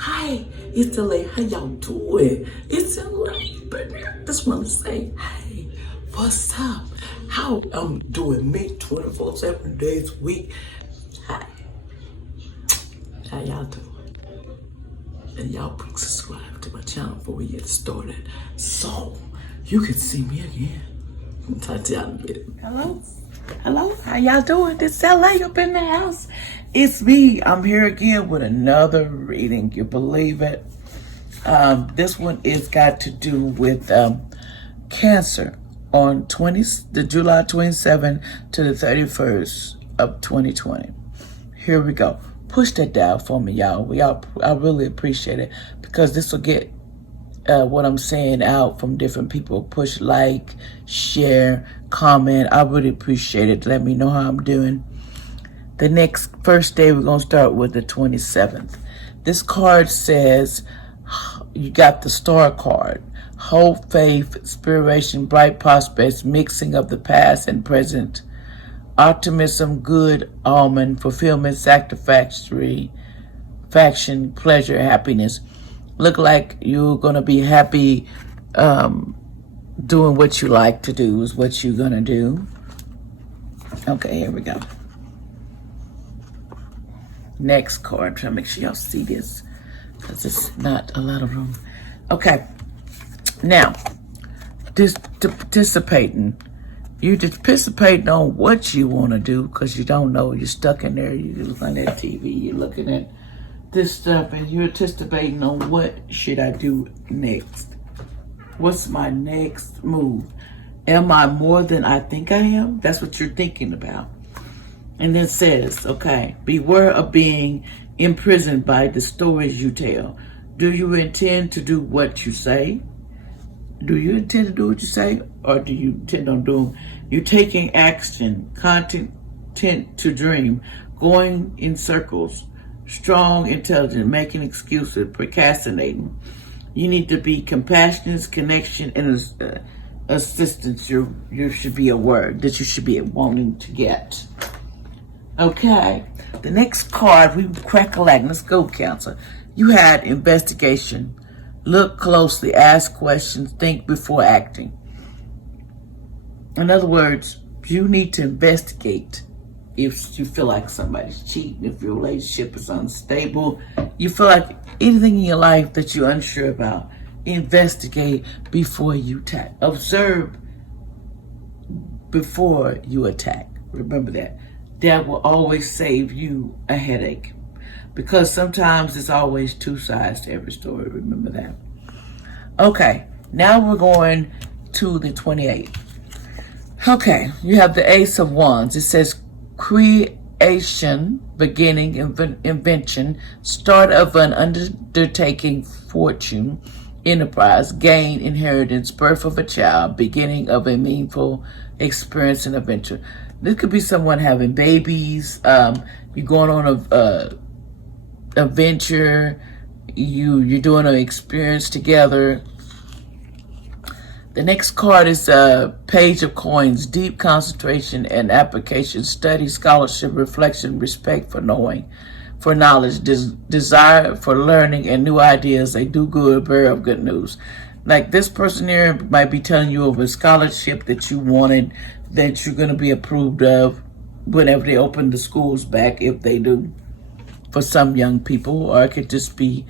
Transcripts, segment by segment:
Hi, it's LA. How y'all doing? It's LA, baby. I just want to say, hey, what's up? How I'm doing me 24, 7 days a week. Hi, how y'all doing? And y'all please subscribe to my channel before we get started, so you can see me again. I'll talk to y'all in a bit. Hello, how y'all doing? This LA up in the house. It's me. I'm here again with another reading. You believe it? This one is got to do with Cancer on the July 27 to the 31st of 2020. Here we go. Push that down for me, y'all. I really appreciate it, because this will get what I'm saying out from different people. Push like, share, comment. I really appreciate it. Let me know how I'm doing. The first day, we're going to start with the 27th. This card says, you got the star card. Hope, faith, inspiration, bright prospects, mixing of the past and present. Optimism, good omen, fulfillment, satisfaction, pleasure, happiness. Look like you're going to be happy doing what you like to do is what you're going to do. Okay, here we go. Next card. Try to make sure y'all see this, because it's not a lot of room. Okay. Now, participating. You're participating on what you want to do, because you don't know. You're stuck in there. You're looking at TV. You're looking at this stuff, and you're anticipating on what should I do next. What's my next move? Am I more than I think I am? That's what you're thinking about. And then it says, okay, beware of being imprisoned by the stories you tell. Do you intend to do what you say? Do you intend to do what you say? Or do you intend on doing? You're taking action, content to dream, going in circles, strong, intelligent, making excuses, procrastinating. You need to be compassionate, connection, and assistance. You should be a word that you should be wanting to get. Okay, the next card, we crack a lag. Let's go, Cancer. You had investigation. Look closely, ask questions, think before acting. In other words, you need to investigate. If you feel like somebody's cheating, if your relationship is unstable, you feel like anything in your life that you're unsure about, investigate before you attack. Observe before you attack. Remember that. That will always save you a headache, because sometimes there's always two sides to every story. Remember that. Okay, now we're going to the 28th. Okay, you have the Ace of Wands. It says creation, beginning, invention, start of an undertaking, fortune, enterprise, gain, inheritance, birth of a child, beginning of a meaningful experience and adventure. This could be someone having babies. You're going on a adventure. You're doing an experience together. The next card is a Page of Coins. Deep concentration and application, study, scholarship, reflection, respect for knowledge, desire for learning and new ideas. They do good, bearer of good news. Like this person here might be telling you of a scholarship that you wanted, that you're going to be approved of whenever they open the schools back, if they do, for some young people. Or it could just be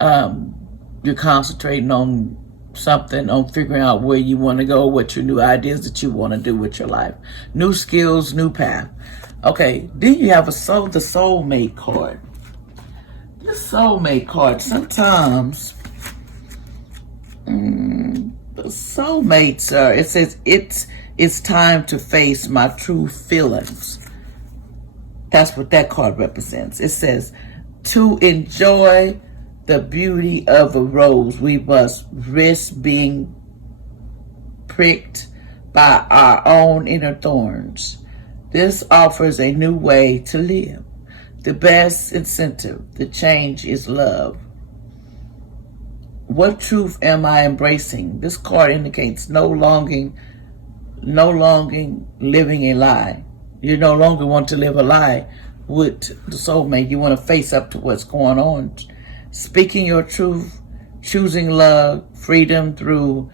you're concentrating on something, on figuring out where you want to go, what your new ideas that you want to do with your life. New skills, new path. Okay, then you have the soulmate card. The soulmate card, sometimes the soulmates are, it says it's time to face my true feelings. That's what that card represents. It says, to enjoy the beauty of a rose, we must risk being pricked by our own inner thorns. This offers a new way to live. The best incentive, the change is love. What truth am I embracing? This card indicates no longer living a lie. You no longer want to live a lie with the soulmate. You want to face up to what's going on. Speaking your truth, choosing love, freedom through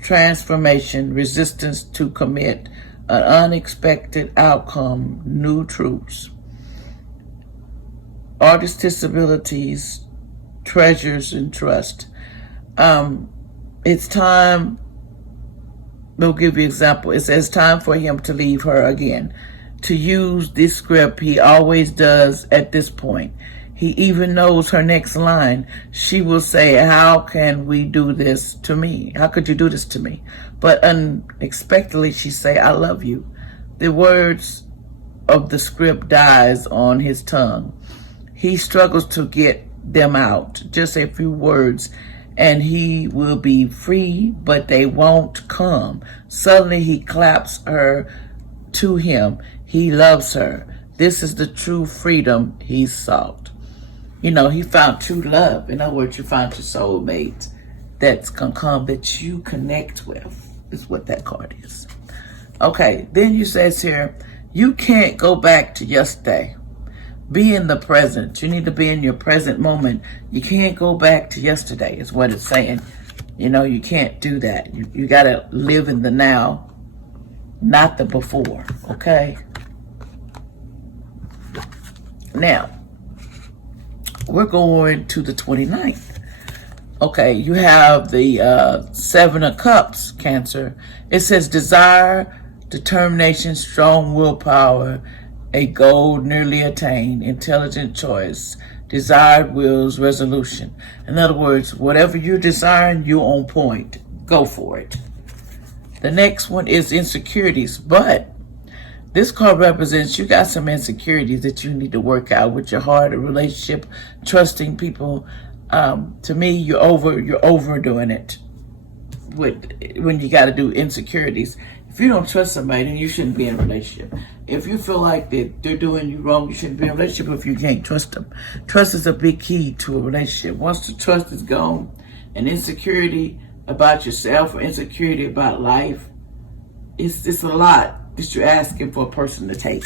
transformation, resistance to commit, an unexpected outcome, new truths. Artist disabilities, treasures, and trust. It's time, we'll give you an example. It says time for him to leave her again. To use this script, he always does at this point. He even knows her next line. She will say, how can we do this to me? How could you do this to me? But unexpectedly, she say, I love you. The words of the script dies on his tongue. He struggles to get them out, just a few words, and he will be free, but they won't come. Suddenly he claps her to him. He loves her. This is the true freedom he sought. You know, he found true love. In other words, you found your soulmate that's going to come, that you connect with, is what that card is. Okay, then you says here, you can't go back to yesterday. Be in the present. You need to be in your present moment. You can't go back to yesterday, is what it's saying. You know, you can't do that. You got to live in the now, not the before, okay? Now, we're going to the 29th. Okay, you have the 7 of Cups, Cancer. It says desire, determination, strong willpower, a goal nearly attained, intelligent choice, desired wills, resolution. In other words, whatever you're desiring, you're on point. Go for it. The next one is insecurities, but this card represents you got some insecurities that you need to work out with your heart, a relationship, trusting people. To me, you're overdoing it when you got to do insecurities. If you don't trust somebody, then you shouldn't be in a relationship. If you feel like that they're doing you wrong, you shouldn't be in a relationship if you can't trust them. Trust is a big key to a relationship. Once the trust is gone, and insecurity about yourself or insecurity about life, it's a lot that you're asking for a person to take.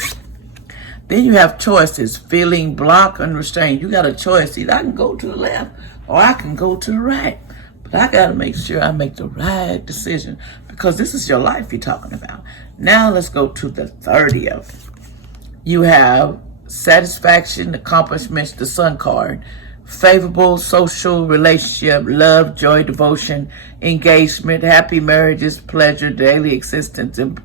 Then you have choices, feeling blocked, unrestrained. You got a choice. Either I can go to the left or I can go to the right. But I got to make sure I make the right decision because this is your life you're talking about. Now let's go to the 30th. You have satisfaction, accomplishments, the Sun card, favorable social relationship, love, joy, devotion, engagement, happy marriages, pleasure, daily existence, and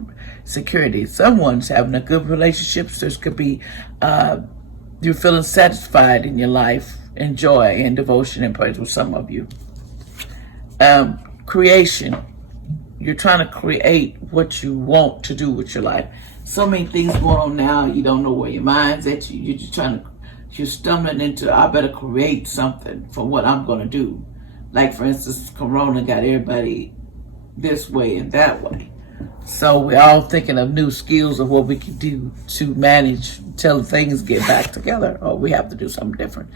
security. Someone's having a good relationship. So this could be you're feeling satisfied in your life, and joy and devotion and praise with some of you. Creation. You're trying to create what you want to do with your life. So many things going on now. You don't know where your mind's at. You're just you're stumbling into, I better create something for what I'm going to do. Like, for instance, Corona got everybody this way and that way. So we're all thinking of new skills of what we can do to manage until things get back together, or we have to do something different.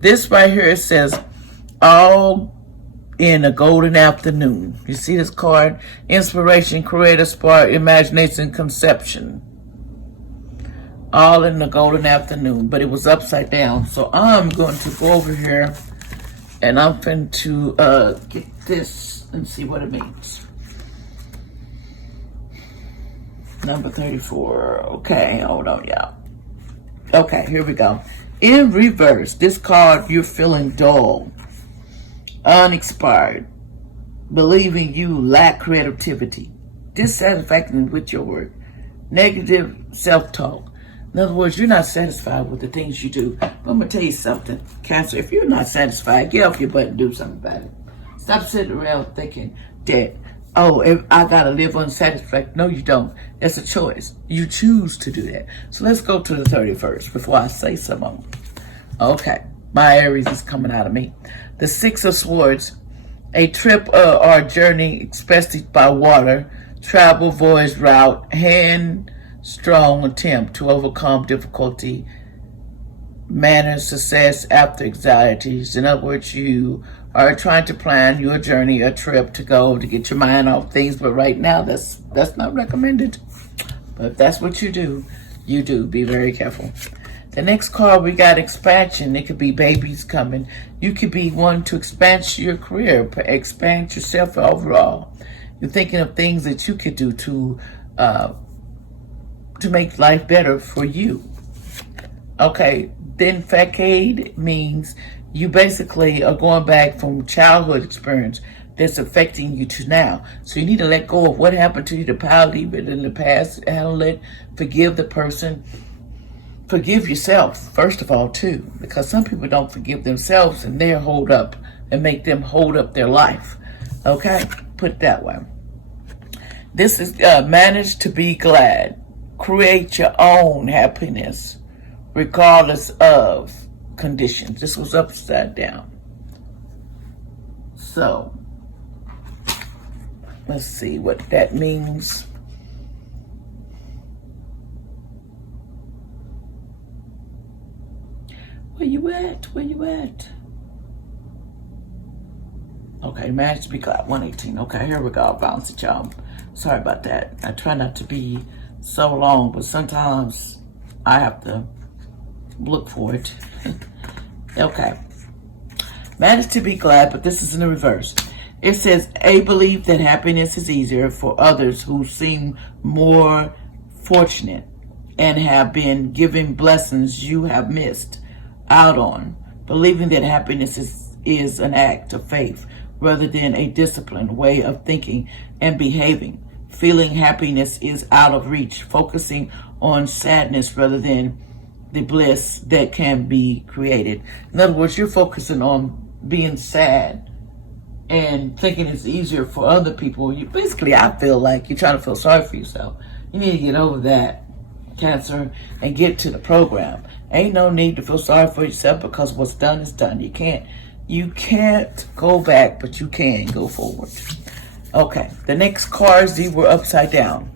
This right here, it says, all in a golden afternoon. You see this card? Inspiration, creative spark, imagination, conception. All in the golden afternoon, but it was upside down. So I'm going to go over here and I'm going to get this and see what it means. Number 34. Okay, hold on, y'all. Okay, here we go. In reverse, this card, you're feeling dull, uninspired, believing you lack creativity, dissatisfaction with your work, negative self-talk. In other words, you're not satisfied with the things you do. But I'm going to tell you something, Cancer. If you're not satisfied, get off your butt and do something about it. Stop sitting around thinking that, oh, if I got to live unsatisfied. No, you don't. That's a choice. You choose to do that. So let's go to the 31st before I say some of them. Okay. My Aries is coming out of me. The 6 of Swords. A trip or journey, especially by water, travel, voyage, route, strong attempt to overcome difficulty, manner, success after anxieties. In other words, you are trying to plan your journey, a trip to go to get your mind off things, but right now that's not recommended. But if that's what you do, be very careful. The next card, we got expansion. It could be babies coming. You could be wanting to expand your career, expand yourself overall. You're thinking of things that you could do to make life better for you. Okay, then facade means you basically are going back from childhood experience that's affecting you to now. So you need to let go of what happened to you, the power, leave it in the past, handle it, forgive the person. Forgive yourself, first of all, too, because some people don't forgive themselves and they're hold up and make them hold up their life. Okay? Put it that way. This is manage to be glad. Create your own happiness, regardless of conditions. This was upside down. So, let's see what that means. Where you at? Where you at? Okay, managed to be glad. 118. Okay, here we go. I'll bounce it, y'all. Sorry about that. I try not to be so long, but sometimes I have to look for it. Okay. Managed to be glad, but this is in the reverse. It says, a belief that happiness is easier for others who seem more fortunate and have been given blessings you have missed out on. Believing that happiness is an act of faith rather than a disciplined way of thinking and behaving. Feeling happiness is out of reach. Focusing on sadness rather than the bliss that can be created. In other words, you're focusing on being sad and thinking it's easier for other people. You basically, I feel like you're trying to feel sorry for yourself. You need to get over that, Cancer, and get to the program. Ain't no need to feel sorry for yourself because what's done is done. You can't go back, but you can go forward. Okay, the next cards, these were upside down.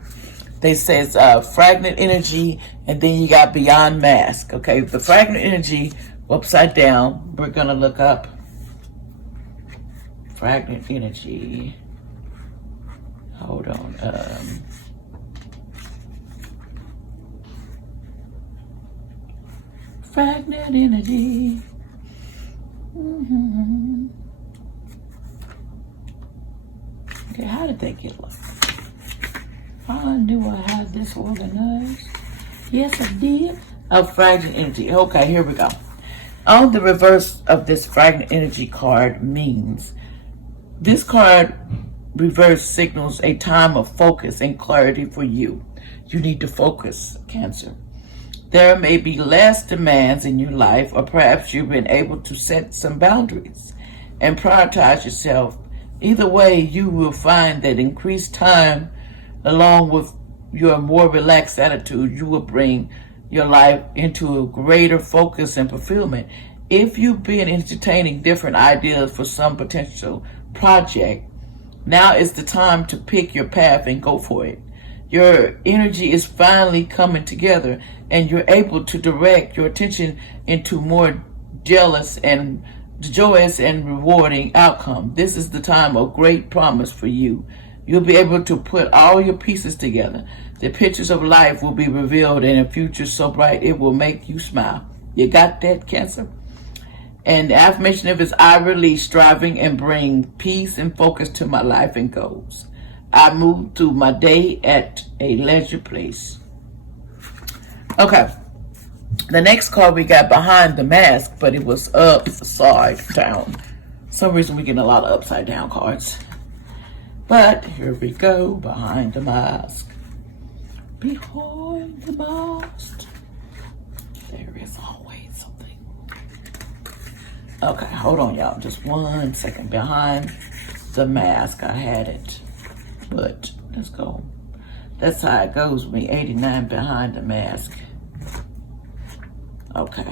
They says fragment energy, and then you got beyond mask. Okay, the fragment energy upside down, we're gonna look up fragment energy. Hold on. Fragment energy. Okay, how did they get like? Do I have this organized? Yes, I did. Fragment energy. Okay, here we go. On the reverse of this fragment energy card means this card reverse signals a time of focus and clarity for you. You need to focus, Cancer. There may be less demands in your life, or perhaps you've been able to set some boundaries and prioritize yourself. Either way, you will find that increased time, along with your more relaxed attitude, you will bring your life into a greater focus and fulfillment. If you've been entertaining different ideas for some potential project, now is the time to pick your path and go for it. Your energy is finally coming together, and you're able to direct your attention into more joyous and rewarding outcome. This is the time of great promise for you. You'll be able to put all your pieces together. The pictures of life will be revealed in a future so bright it will make you smile. You got that, Cancer? And the affirmation of it is, I release striving and bring peace and focus to my life and goals. I move through my day at a leisure place. Okay. The next card we got behind the mask, but it was upside down. For some reason we get a lot of upside down cards. But here we go, behind the mask. Behind the mask. There is always something. Okay, hold on, y'all. Just 1 second. Behind the mask, I had it. But let's go. That's how it goes with me. 89 behind the mask. Okay.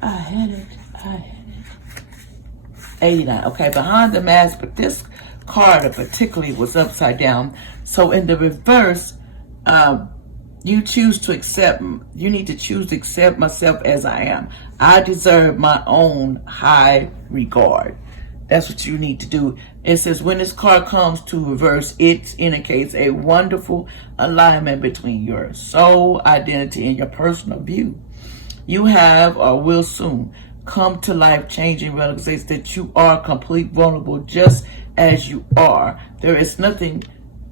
I had it. 89. Okay, behind the mask, but this card particularly was upside down. So in the reverse, you choose to accept, you need to choose to accept myself as I am. I deserve my own high regard. That's what you need to do. It says, when this card comes to reverse, it indicates a wonderful alignment between your soul identity and your personal view. You have or will soon come to life-changing realizations that you are complete vulnerable just as you are. There is nothing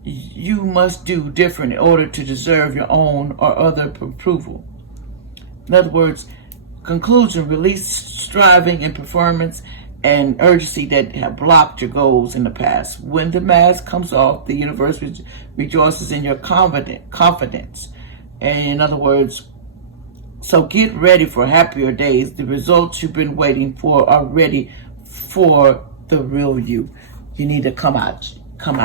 you must do different in order to deserve your own or other approval. In other words, conclusion, release striving and performance and urgency that have blocked your goals in the past. When the mask comes off, the universe rejoices in your confidence. And in other words, so get ready for happier days. The results you've been waiting for are ready for the real you. You need to come out. Come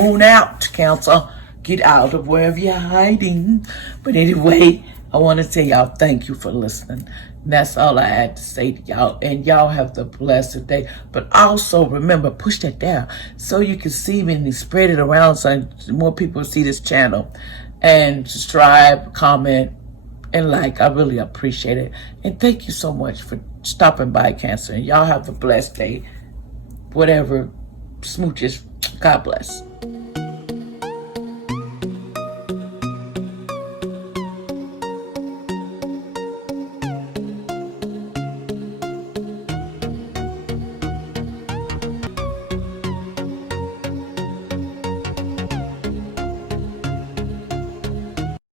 on out, Cancer. Get out of wherever you're hiding. But anyway, I want to tell y'all thank you for listening. And that's all I had to say to y'all. And y'all have the blessed day. But also remember, push that down so you can see me and spread it around so more people see this channel. And subscribe, comment, and like. I really appreciate it. And thank you so much for stopping by, Cancer. And y'all have a blessed day. Whatever. Smooches. God bless.